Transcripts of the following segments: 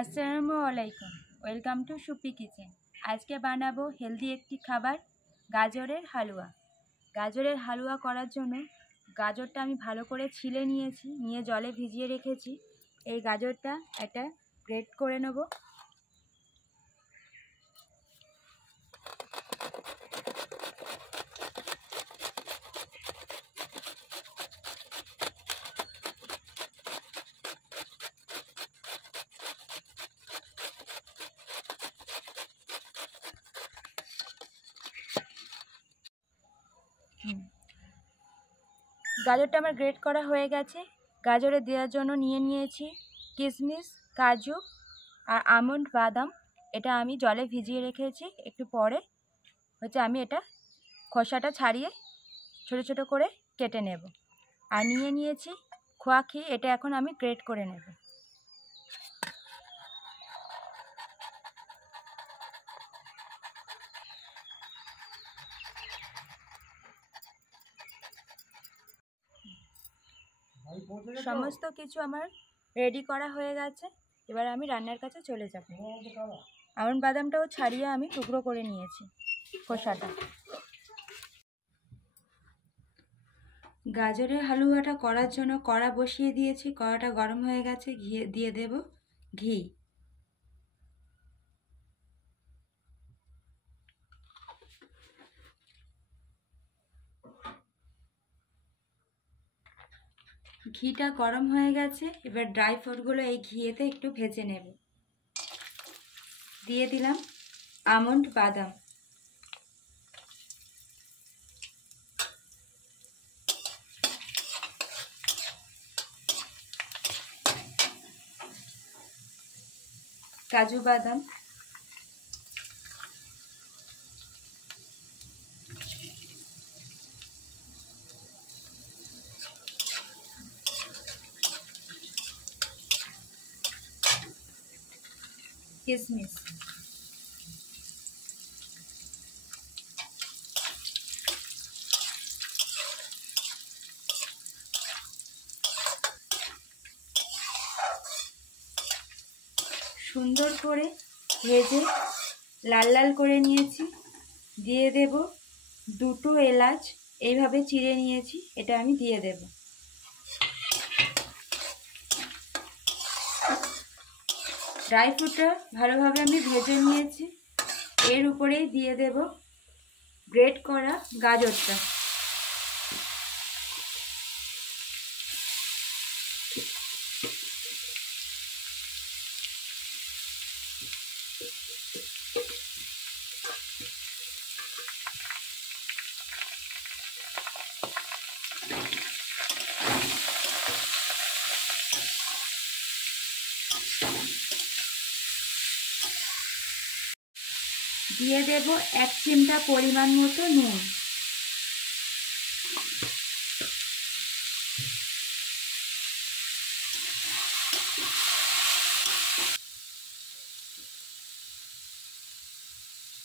আসসালামু আলাইকুম। Welcome to soupy kitchen. আজকে বানাবো হেলদি একটি খাবার, গাজরের হালুয়া। গাজরের হালুয়া করার জন্য গাজরটা আমি ভালো করে ছিলে নিয়েছি, নিয়ে জলে ভিজিয়ে রেখেছি। এই গাজরটা একটা গ্রেট করে নেব। গাজরটা আমার গ্রেট করা হয়ে গেছে। গাজরে দেওয়ার জন্য নিয়ে নিয়েছি কিশমিশ, কাজু আর আমন্ড, বাদাম। এটা আমি জলে ভিজিয়ে রেখেছি। একটু পরে আমি এটা খোসাটা ছাড়িয়ে ছোট ছোট করে কেটে নেব। আর নিয়ে নিয়েছি খোয়া ক্ষীর, এটা এখন আমি গ্রেট করে নেব। সমস্ত কিছু আমার রেডি করা হয়ে গেছে। এবার আমি রান্নার কাছে চলে যাব। আমন্ড বাদামটাও ছাড়িয়ে আমি টুকরো করে নিয়েছি খোসাটা। গাজরের হালুয়াটা করার জন্য কড়া বসিয়ে দিয়েছি। কড়াটা গরম হয়ে গেছে। দিয়ে দেব ঘি। ঘিটা গরম হয়ে গেছে। এবার ড্রাই ফ্রুটগুলো এই ঘিয়েতে একটু ভেজে নেব। দিয়ে দিলাম আমন্ড, বাদাম। কাজু বাদাম, কিশমিশ, সুন্দর করে ভেজে লাল লাল করে নিয়েছি। দিয়ে দেব দুটো এলাচ, এইভাবে চিড়ে নিয়েছি, এটা আমি দিয়ে দেব। ড্রাই ফ্রুটটা ভালোভাবে আমি ভেজে নিয়েছি। এর উপরেই দিয়ে দেব গ্রেট করা গাজরটা। দিয়ে দেব 1 চিমটা পরিমাণ মতো নুন।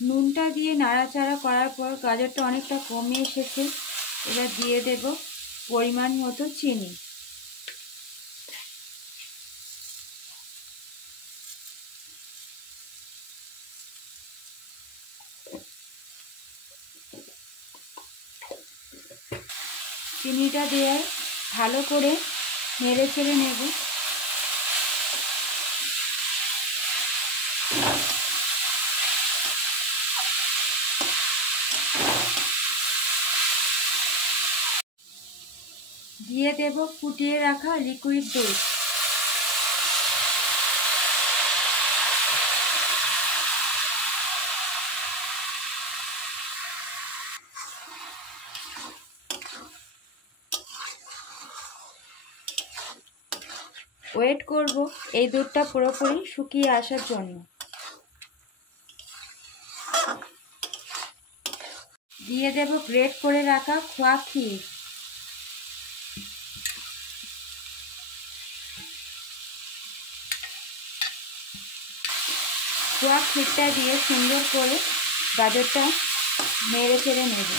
নুনটা দিয়ে নাড়াচাড়া করার পর গাজরটা অনেকটা কমে এসেছে। এবার দিয়ে দেব পরিমাণ মতো চিনি। চিনিটা দিয়ে ভালো করে নেড়ে চেড়ে নেব। দিয়ে দেব ফুটিয়ে রাখা লিকুইড দুধ। ওয়েট করব এই দুধটা পুরোপুরি শুকিয়ে আসার জন্য। দিয়ে দেব গ্রেট করে রাখা খোয়া ক্ষীর। খোয়া ক্ষীরটা দিয়ে সুন্দর করে গাজরটা নেড়ে চেড়ে নেব।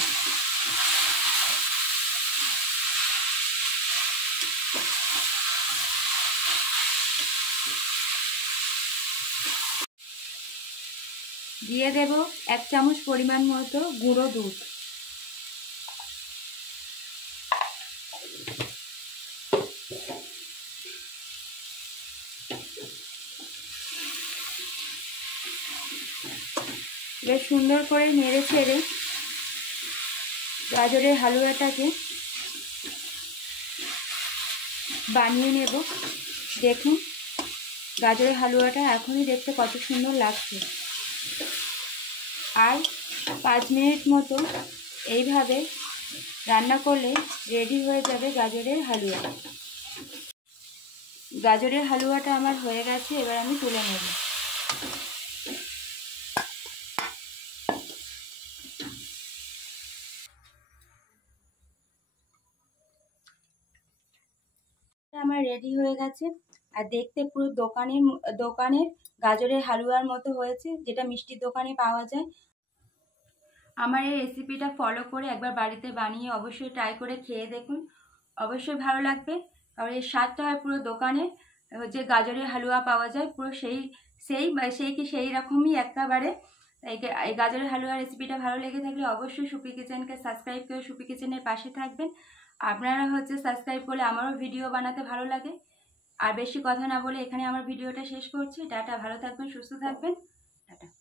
দিয়ে দেব 1 চামচ পরিমাণ মতো গুঁড়ো দুধ। বেশ সুন্দর করে নেড়ে ছেড়ে গাজরের হালুয়াটাকে বানিয়ে নেব। দেখুন গাজরের হালুয়াটা এখনই দেখতে কত সুন্দর লাগছে। আর 5 মিনিট মতো এইভাবে রান্না করলে রেডি হয়ে যাবে গাজরের হালুয়া। গাজরের হালুয়াটা আমার হয়ে গেছে, এবার আমি তুলে নেব। আমার রেডি হয়ে গেছে আর দেখতে পুরো দোকানের গাজরের হালুয়ার মতো হয়েছে, যেটা মিষ্টির দোকানে পাওয়া যায়। আমার এই রেসিপিটা ফলো করে একবার বাড়িতে বানিয়ে অবশ্যই ট্রাই করে খেয়ে দেখুন, অবশ্যই ভালো লাগবে। আর এর স্বাদটা হয় পুরো দোকানে যে গাজরের হালুয়া পাওয়া যায়, পুরো সেই রকমই একেবারে। এই গাজরের হালুয়া রেসিপিটা ভালো লেগে থাকলে অবশ্যই সুপি কিচেনকে সাবস্ক্রাইব করে সুপি কিচেনের পাশে থাকবেন। আপনারা সাবস্ক্রাইব করলে আমারও ভিডিও বানাতে ভালো লাগে। আর বেশি কথা না বলে এখানে আমার ভিডিওটা শেষ করছি। টাটা, ভালো থাকবেন, সুস্থ থাকবেন, টাটা।